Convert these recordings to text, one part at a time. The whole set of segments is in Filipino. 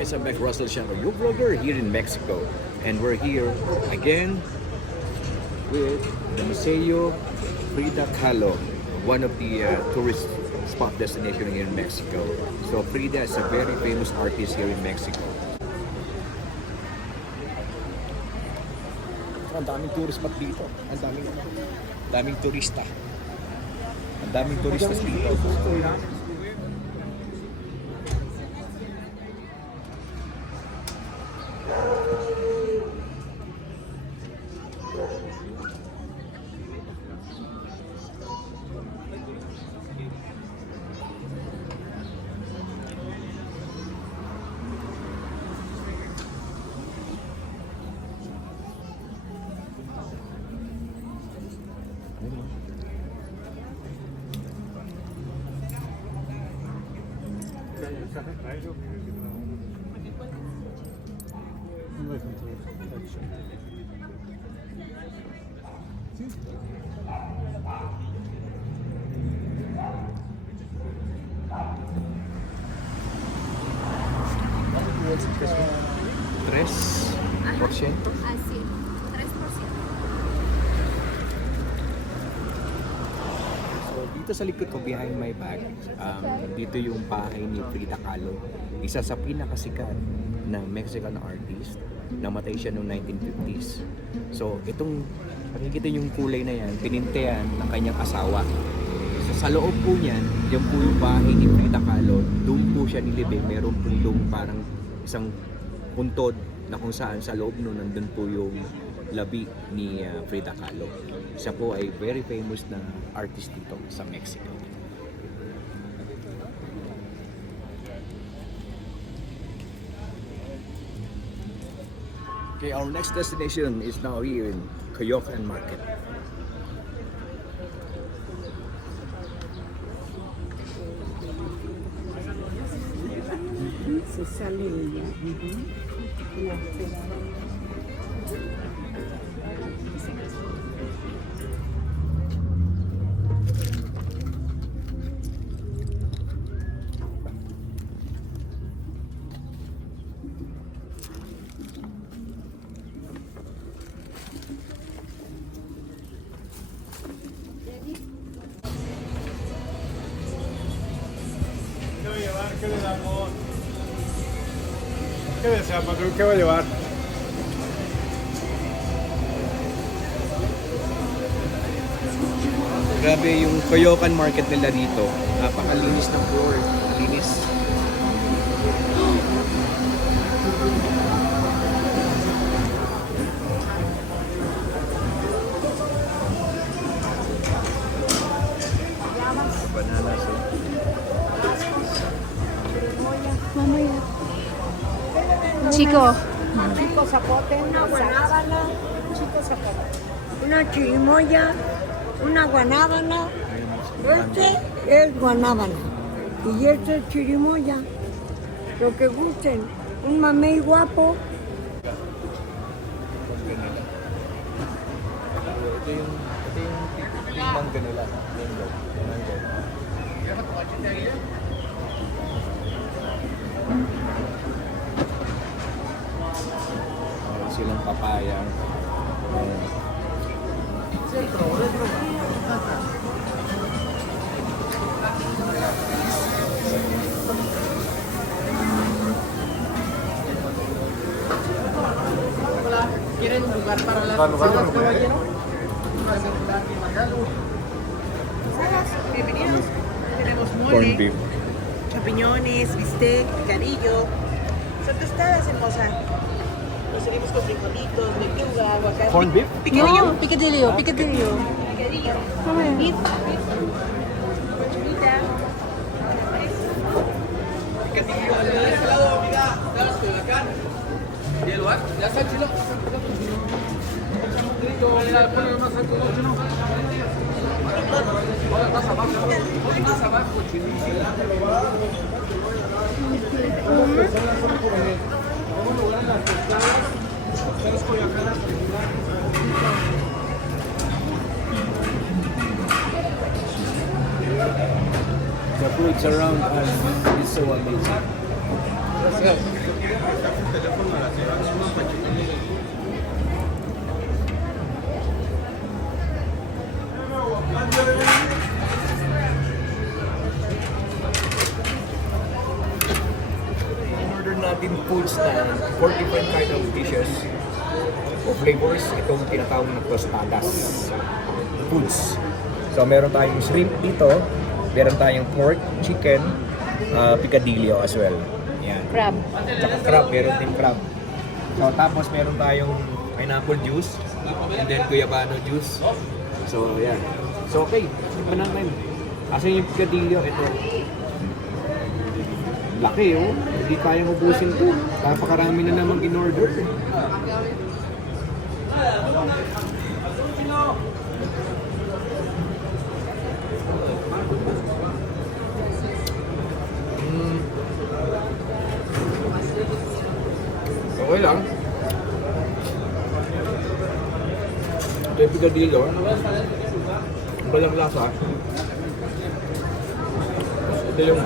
guys, I'm back, Russell Shadow, your vlogger here in Mexico. And we're here again with the Museo Frida Kahlo, one of the tourist spot destination here in Mexico. So Frida is a very famous artist here in Mexico. Ang daming tourist spot dito. Ang daming turista. Ang daming turistas dito. Tres porciento. Así, 3%. So dito sa likod ko behind my back, dito yung bahay ni Frida Kahlo, isa sa pinakasikat na Mexican artist. Namatay siya noong 1950s. So itong makikita yung kulay na yan, pinintean ng kanyang asawa. So sa loob po niyan, yan po yung bahay ni Frida Kahlo. Doon po siya nilibing. Meron po doon parang isang puntod na kung saan sa loob nun nandun po yung labi ni Frida Kahlo. Siya po ay very famous na artist dito sa Mexico. Okay, our next destination is now here in Coyoacan Market. Se sale ella. ¿Qué le damos? ¿Qué desea, patrón? ¿Qué va a llevar? Grabe yung Coyoacan Market nila dito. Napakalinis ng floor. Linis. Bananas. Chico, Chico zapote, una guanábana, chico zapote. Una chirimoya, una guanábana. Este es guanábana y este es chirimoya. Lo que gusten. Un mamey guapo. Ito yung mangga nila. Mangga. Silang papaya. ¿Quieren lugar para las sillas, caballero? Bienvenidos. Tenemos Corned mole, beef. champiñones, bistec, picadillo. Son tostadas, hermosa. Nos seguimos con frijolitos, lechuga, aguacate. Corned beef? Picadillo. no, picadillo. Picadillo. Beef. Picadillo, de este lado, mira, dalas con la carne. ¿Y el lugar? ¿Ya está chilo? Ponle más alto, ¿no? Ahora más abajo. Más abajo, chilísimo. The fruits around us is so amazing. Order natin foods na 4 different kind of dishes o flavors. Itong tinatawag na tostadas foods. So meron tayong shrimp dito, meron tayong pork, chicken, picadillo as well. Yan. Crab. Tsaka crab, meron din crab. So tapos meron tayong pineapple juice and then guyabano juice. So yan. So okay, tikman natin. Asan yung picadillo? Ito. Laki oh. Hindi kayang ubusin to. Napakarami na namang in-order. Okay lang. Ito yung picadillo. Ang balang lasa. Ito yung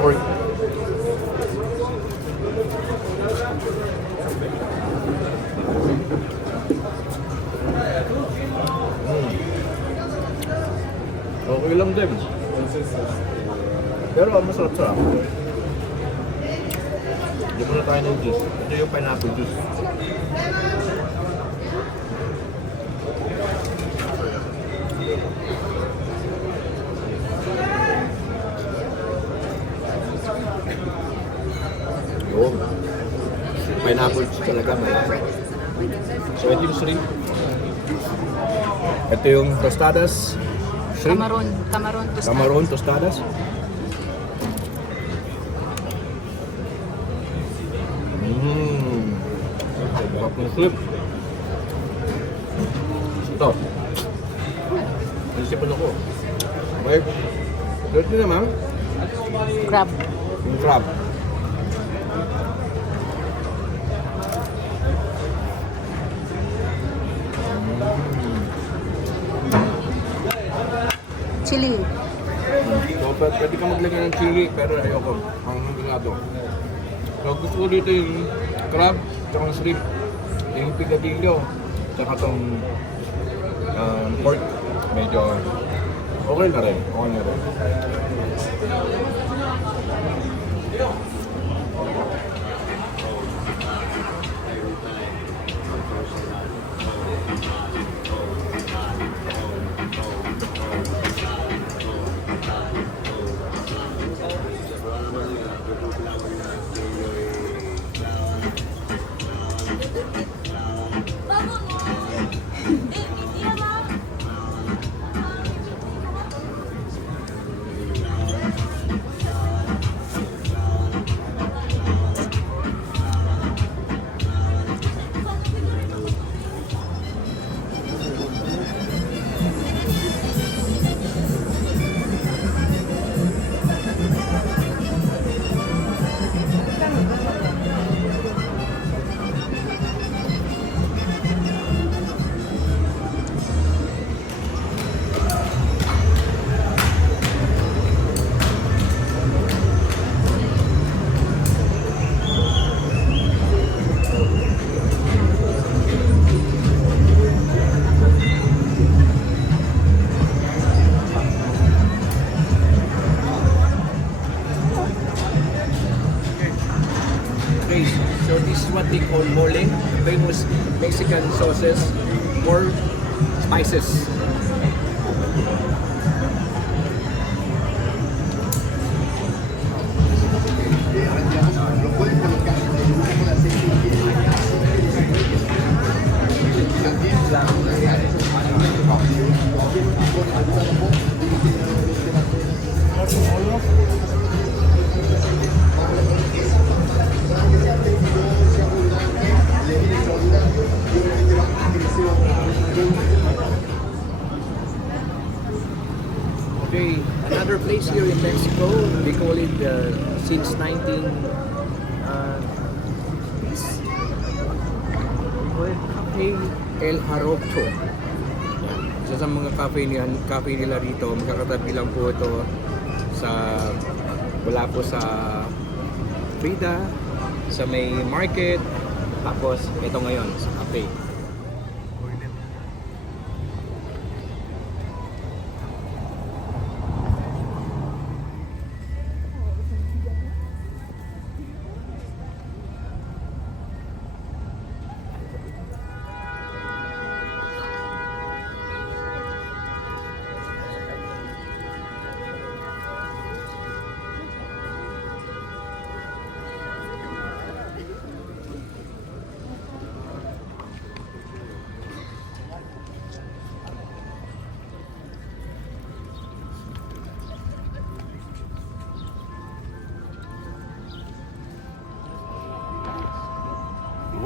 pork. Okay lang din. Pero masarap-sarap. Hindi muna tayo ng juice. Ito yung pineapple juice. Yun. Pineapple juice talaga may. So ito yung shrimp. Ito yung tostadas. Shrimp. Camaron tostada. Camaron tostadas. Sarap ng shrimp. Ito. Nasipan ako. Okay. Ito naman. Crab. Yung crab. Chili. So, pwede ka maglagay ng chili, pero ayoko. Ang hanggang So, gusto ko dito yung crab, tsaka yung shrimp, yung picadillo, tsaka itong pork. Medyo okay na rin. Okay na rin. Okay, so this is what they call mole, famous Mexican sauces or spices. Okay, another place here in Mexico, they call it since 19 Cafe El Jarocto. Isa sa mga cafe nila rito, magkakatabi lang po ito sa wala po sa Frida sa may market, tapos ito ngayon sa cafe.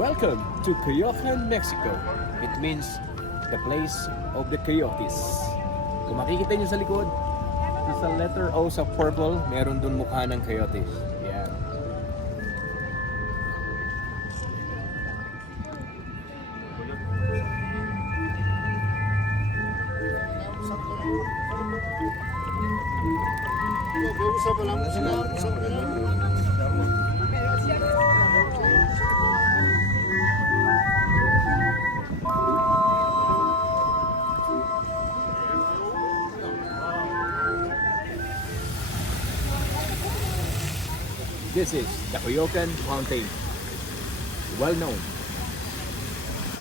Welcome to Coyoacán, Mexico. It means the place of the coyotes. Kung makikita nyo sa likod, sa letter O sa purple, meron dun mukha ng coyotes. Yan. This is the Coyoacán Fountain, well known